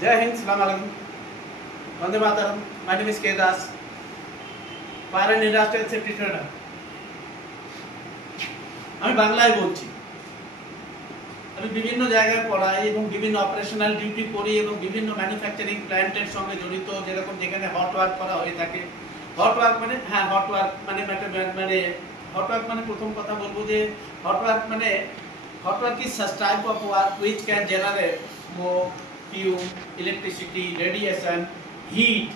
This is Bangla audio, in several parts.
जय हिंद, सलाम अलैकुम, वंदे मातरम। My name is K Das, fire and industrial safety trainer. আমি বাংলায় বলছি। আমি বিভিন্ন জায়গায় পড়াই এবং বিভিন্ন অপারেশনাল ডিউটি করি এবং বিভিন্ন ম্যানুফ্যাকচারিং প্ল্যান্টের সঙ্গে জড়িত, যেরকম যেখানে হট ওয়ার্ক করা হয়ে থাকে। হট ওয়ার্ক মানে হট ওয়ার্ক মানে হট ওয়ার্ক মানে প্রথম কথা বলবো যে hot work is such type of work which can generate smoke, fume, electricity, radiation, heat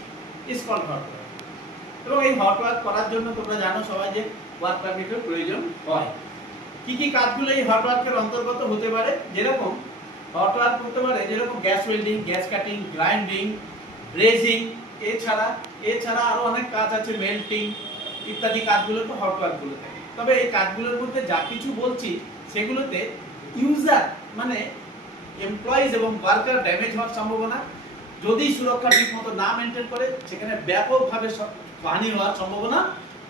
is called hot work. এবং এই হট ওয়ার্ক করার জন্য তোমরা জানো সবাই যে ওয়ার্ক পারমিটের প্রয়োজন হয়। কি কি কাজগুলো এই হট ওয়ার্কের অন্তর্গত হতে পারে? যেরকম হট ওয়ার্ক হতে পারে যেরকম gas welding, gas cutting, grinding, ব্রেজিং, এছাড়া আরো অনেক কাজ আছে, মেল্টিং ইত্যাদি কাজগুলো তো হট ওয়ার্কগুলো থাকে। তবে এই কাজগুলোর মধ্যে যা কিছু বলছি সেগুলোতে ইউজার মানে এমপ্লয়িজ এবং ওয়ার্কার ড্যামেজ হওয়ার সম্ভাবনা, যদি সুরক্ষা ঠিকমতো না মেনটেন করে সেখানে ব্যাপকভাবে হানি হওয়ার সম্ভাবনা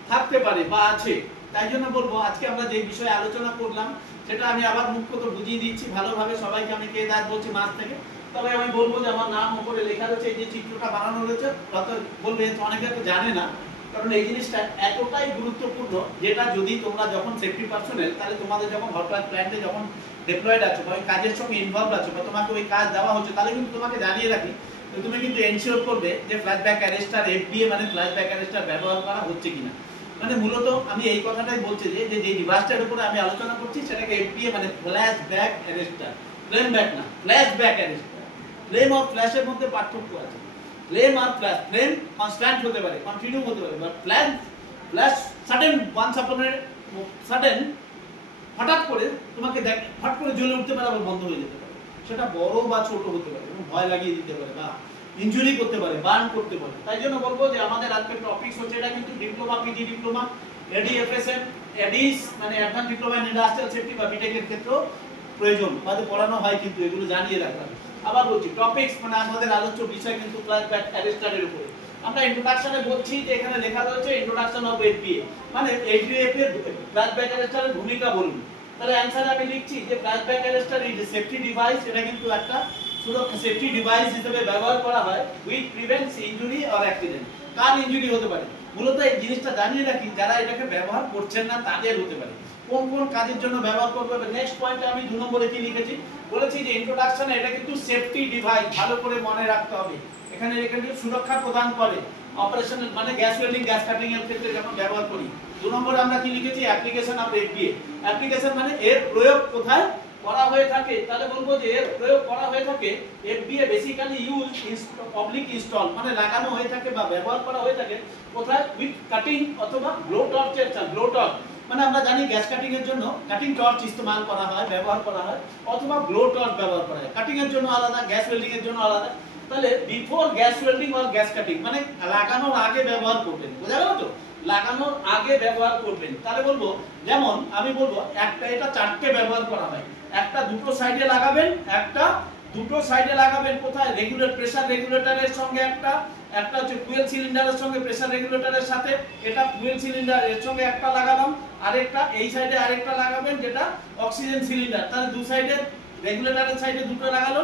থাকতে পারে বা আছে। তাই জন্য বলবো আজকে আমরা যে বিষয়ে আলোচনা করলাম সেটা আমি আবার মুখ্যত বুঝিয়ে দিচ্ছি ভালোভাবে সবাইকে। আমি কে দাস বলছি মাস থেকে। তবে আমি বলবো যে আমার নাম উপরে লেখা রয়েছে, এই যে চিত্রটা বানানো রয়েছে হয়তো বলবে অনেকে তো জানে না, কারণ এই জিনিসটা এতটাই গুরুত্বপূর্ণ যেটা যদি তোমরা যখন সেফটি পার্সোনেল, তাহলে তোমাদের যখন হট ওয়ার্ক প্ল্যান্টে যখন ডিপ্লয়েড আছো বা ওই কাজের সঙ্গে ইনভলভ আছো বা তোমাকে ওই কাজ দেওয়া হচ্ছে, তাহলে কিন্তু তোমাকে জানিয়ে রাখি তুমি কিন্তু এনশিওর করবে যে ফ্ল্যাশব্যাক অ্যারেস্টার এফবিএ মানে ফ্ল্যাশব্যাক অ্যারেস্টার ব্যবহার করা হচ্ছে কিনা। মানে মূলত আমি এই কথাটাই বলছি যে যে ডিভাইসটার উপরে আমি আলোচনা করছি সেটাকে এফবিএ মানে ফ্ল্যাশব্যাক অ্যারেস্টার, ফ্লেম ব্যাক না, ফ্ল্যাশব্যাক অ্যারেস্টার। ফ্লেম আর ফ্ল্যাশের মধ্যে পার্থক্য আছে। ফ্লেম আর ফ্ল্যাশ, ফ্লেম কনস্ট্যান্ট হতে পারে, কন্টিনিউ হতে পারে, but flash sudden once upon sudden হঠাৎ করে তোমাকে হঠাৎ করে জ্বলে উঠতে পারে আবার বন্ধ হয়ে যেতে পারে। সেটা বড় বা ছোট হতে পারে এবং ভয় লাগিয়ে দিতে পারে বা ইনজুরি করতে পারে, বার্ন করতে পারে। তাই জন্য বলবো যে আমাদের আজকের টপিক হচ্ছে এটা কিন্তু ডিপ্লোমা, পিজি ডিপ্লোমা, এডিএফএসএম, এডিস মানে advance diploma in industrial safety বা বিটেকের ক্ষেত্রেও প্রয়োজন বা পড়ানো হয়, কিন্তু এগুলো জানিয়ে রাখা। আবার বলছি টপিকস মানে আমাদের আলোচ্য বিষয় কিন্তু ফ্ল্যাশব্যাক অ্যারেস্টারের উপরে। আমরা ইন্ট্রোডাকশনে বলছি যে এখানে লেখা রয়েছে ইন্ট্রোডাকশন অফ এফবিএ মানে এফবিএফ এর ফ্ল্যাশব্যাক অ্যারেস্টারের ভূমিকা বলুন। তাহলে অ্যানসার আমি লিখছি যে flashback arrester is a safety device. এটা কিন্তু একটা সুরক্ষা সেফটি ডিভাইস হিসেবে ব্যবহার করা হয় with prevents injury or accident. Car injury হতে পারে? মূলত এই জিনিসটা জানিয়ে রাখি যারা এটাকে ব্যবহার করছেন না তাদের হতে পারে। কোন কোন কাজের জন্য ব্যবহার করবে? নেক্সট পয়েন্টে আমি 2 নম্বরে কি লিখেছি বলেছি যে ইন্ট্রোডাকশনে এটা কিন্তু সেফটি ডিভাইস, ভালো করে মনে রাখতে হবে। এখানে সুরক্ষা প্রদান করে অপারেশনাল মানে গ্যাস ওয়েল্ডিং, গ্যাস কাটিং এর ক্ষেত্রে যখন ব্যবহার করি। 2 নম্বরে আমরা কি লিখেছি অ্যাপ্লিকেশন অফ এফবিএ। অ্যাপ্লিকেশন মানে এর প্রয়োগ কোথায় করা হয়ে থাকে। তাহলে বলবো যে এর প্রয়োগ করা হয়ে থাকে FBA basically use public install মানে লাগানো হয়ে থাকে বা ব্যবহার করা হয়ে থাকে কোথায়? উইথ কাটিং অথবা ব্লো টর্চের ব্লো টর্চ মানে আমরা জানি গ্যাস কাটিং এর জন্য কাটিং টর্চ ইস্তেমাল করা হয়, ব্যবহার করা হয়, অথবা ব্লো টর্চ ব্যবহার করা হয়। কাটিং এর জন্য আলাদা, গ্যাস ওয়েল্ডিং এর জন্য আলাদা। তাহলে before gas welding or gas cutting মানে লাগানোর আগে ব্যবহার করবেন, বোঝা গেল তো? লাগানোর আগে ব্যবহার করবেন। তাহলে বলবো যেমন আমি বলবো একটা এটা 4টে ব্যবহার করা হয়। একটা দুটো সাইডে লাগাবেন, একটা দুটো সাইডে লাগাবেন কোথায়? রেগুলেটর, প্রেসার রেগুলেটরের সঙ্গে একটা হচ্ছে ফুয়েল সিলিন্ডারের সঙ্গে প্রেসার রেগুলেটরের সাথে, এটা ফুয়েল সিলিন্ডার এর সঙ্গে একটা লাগালাম, আরেকটা এই সাইডে আরেকটা লাগাবেন যেটা অক্সিজেন সিলিন্ডার। তাহলে দু সাইডে রেগুলেটরের সাইডে দুটো লাগালো,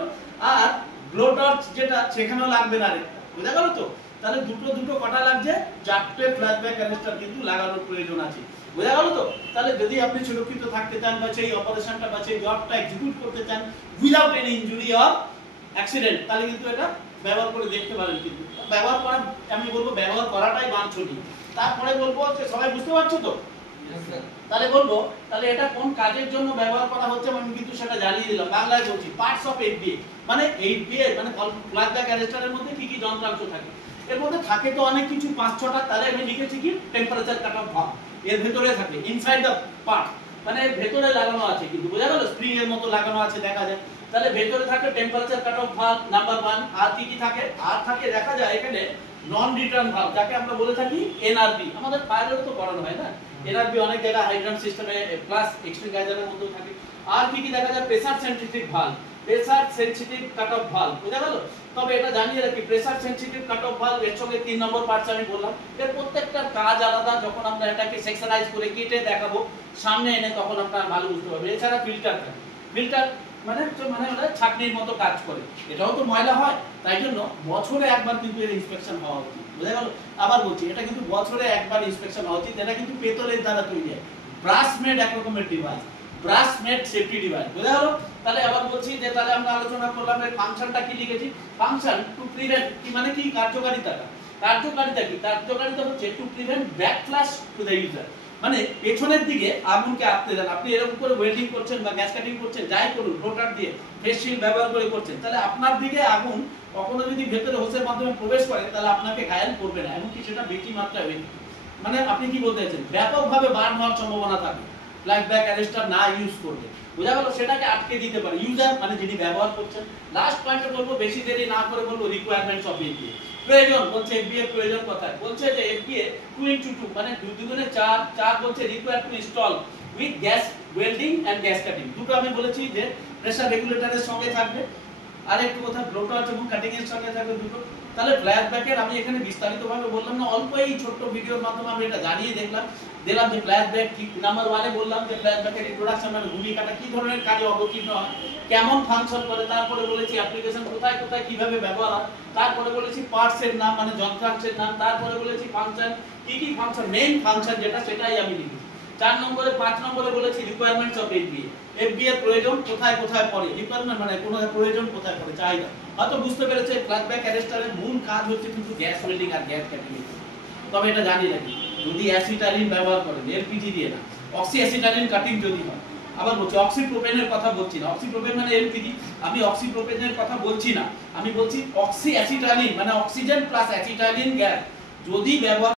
আর ব্লো টর্চ যেটা সেখানেও লাগবে না আরেকটা, বুঝা গেল তো? তাহলে দুটো কটা লাগছে? 4টে ফ্ল্যাশব্যাক অ্যারেস্টার কিন্তু লাগানোর প্রয়োজন আছে, বোঝা গেল তো? তাহলে যদি আপনি সুরক্ষিত থাকতে চান বা সেই অপারেশনটা বা সেই জবটা এক্সিকিউট করতে চান without any injury or accident, তাহলে কিন্তু এটা ব্যবহার করে দেখতে পারেন। কিন্তু ব্যবহার করা আমি বলবো ব্যবহার করাটাই বাঞ্ছনীয়। তারপরে বলবো যে সবাই বুঝতে পারছো তো? তাহলে বলবো তাহলে এটা কোন কাজের জন্য ব্যবহার করা হচ্ছে আমি কিন্তু সেটা জানিয়ে দিলাম। বাংলায় বলছি পার্টস অফ এফবিএ মানে এফবিএ মানে ফ্ল্যাশব্যাক অ্যারেস্টারের মধ্যে কি কি যন্ত্রাংশ থাকে। এর মধ্যে থাকে তো অনেক কিছু, 5-6টা। তাহলে আমি লিখেছি কি টেম্পারেচার কাট অফ ভালভ এর ভেতরে থাকে, ইনসাইড দ্য পার্ট মানে ভেতরে লাগানো আছে, কিন্তু বোঝা গেল স্প্রিং এর মতো লাগানো আছে দেখা যায়। তাহলে ভেতরে থাকে temperature cut off valve number 1। আর কি কি থাকে? আর থাকে দেখা যায় এখানে নন রিটার্ন ভালভ যাকে আমরা বলে থাকি এনআরবি। আমাদের ফায়ারেও তো করানো হয় না এনআরবি, অনেক জায়গায় হাইড্রান্ট সিস্টেমে প্লাস এক্সট্রিগাইজারের মধ্যে থাকে। আর কি কি দেখা যায়? Pressure sensitive valve, pressure sensitive cut off valve, বোঝা গেল? তবে এটা জানিয়ে রাখি pressure sensitive cut off valve এর সঙ্গে 3 নম্বর পার্টস আমি বললাম, এর প্রত্যেকটার কাজ আলাদা। যখন আমরা এটাকে সেকশনাইজ করে কেটে দেখাবো সামনে এনে তখন আপনারা ভালো বুঝতে পারবেন। এছাড়া ফিল্টার থাকে, ফিল্টার মানে ওটা ছাঁকনির মতো কাজ করে, এটাও তো ময়লা হয়। তাই জন্য বছরে একবার কিন্তু এর ইন্সপেকশন হওয়া উচিত, বুঝা গেল? আবার বলছি, এটা কিন্তু বছরে একবার ইন্সপেকশন হওয়া উচিত। এটা কিন্তু পেতলের দ্বারা তৈরি হয়, ব্রাশ মেড এক রকমের device, brush made safety device, বুঝা গেল? তাহলে আবার বলছি যে তাহলে আমরা আলোচনা করলাম এর ফাংশনটা কি লিখেছি। ফাংশন টু প্রিভেন্ট, কি মানে কি কার্যকারিতাটা, কার্যকারিতা কি? কার্যকারিতা হচ্ছে to prevent backflash to the user, মানে পেছনের দিকে আগুনকে আটকে দেন। আপনি এরকম করে ওয়েল্ডিং করছেন বা গ্যাস কাটিং করছেন, যাই করুন, রোটার দিয়ে ফেস শিল্ড ব্যবহার করে করছেন, তাহলে আপনার দিকে আগুন কখনো যদি ভেতরে হোসের মাধ্যমে প্রবেশ করে তাহলে আপনাকে ঘায়েল করবে না, এমনকি সেটা বেশি মাত্রায় হবে। মানে আপনি কি বলতে চাইছেন, ব্যাপকভাবে বার্ন হওয়ার সম্ভাবনা থাকে ফ্ল্যাশ ব্যাক অ্যারেস্টার না ইউজ করলে, বোঝা গেল? সেটাকে আটকে দিতে পারে ইউজার, মানে যিনি ব্যবহার করছেন। লাস্ট পয়েন্টে বলবো, বেশি দেরি না করে বলবো রিকোয়ারমেন্টস অফ এফবিএ। প্রয়োজন বলছে এফবিএ প্রয়োজন কথা বলছে যে এফবিএ 2x2 মানে 2 × 4 বলছে require to install with gas welding and gas cutting. দুটো আমি বলেছি যে প্রেসার রেগুলেটরের সঙ্গে থাকবে, আর একটু কথা ব্লোটার এবং কাটিং এর সঙ্গে থাকবে দুটো। তাহলে ফ্ল্যাশব্যাকের আমি এখানে বিস্তারিতভাবে বললাম না, অল্প এই ছোট্ট ভিডিওর মাধ্যমে আমি এটা জানিয়ে দিলাম যে ফ্ল্যাশব্যাক কি। নাম্বার 1 এ বললাম যে ফ্ল্যাশব্যাকের ইন্ট্রোডাকশন মানে ভূমিকাটা কি ধরনের কাজে অবতীর্ণ হয়, কেমন ফাংশন করে, তারপরে বলেছি অ্যাপ্লিকেশন কোথায় কোথায় কিভাবে ব্যবহার হয়, তারপরে বলেছি পার্টস এর নাম মানে যন্ত্রাংশের নাম, তারপরে বলেছি ফাংশন কি কি ফাংশন, মেইন ফাংশন যেটা সেটাই আমি লিখেছি। 5 নম্বরে বলেছি রিকোয়ারমেন্টস অফ এফবিএ, এফবিএ এর প্রয়োজন কোথায় কোথায় পড়ে, রিকোয়ারমেন্ট মানে কোন প্রয়োজন কোথায় পড়ে, চাহিদা। হয়তো বুঝতে পেরেছে ফ্ল্যাশব্যাক অ্যারেস্টারের মূল কাজ হচ্ছে কিন্তু গ্যাস ওয়েল্ডিং আর গ্যাস কাটিং। তবে এটা জানি রাখি, যদি অ্যাসিটালিন ব্যবহার করেন, এলপিজি দিয়ে না, অক্সি অ্যাসিটালিন কাটিং যদি হয়। আবার বলছি অক্সিপ্রোপেনের কথা বলছি না, অক্সিপ্রোপেন মানে এলপিজি, আমি অক্সিপ্রোপেনের কথা বলছি না, আমি বলছি অক্সি অ্যাসিটালিন মানে অক্সিজেন প্লাস অ্যাসিটালিন গ্যাস যদি ব্যবহার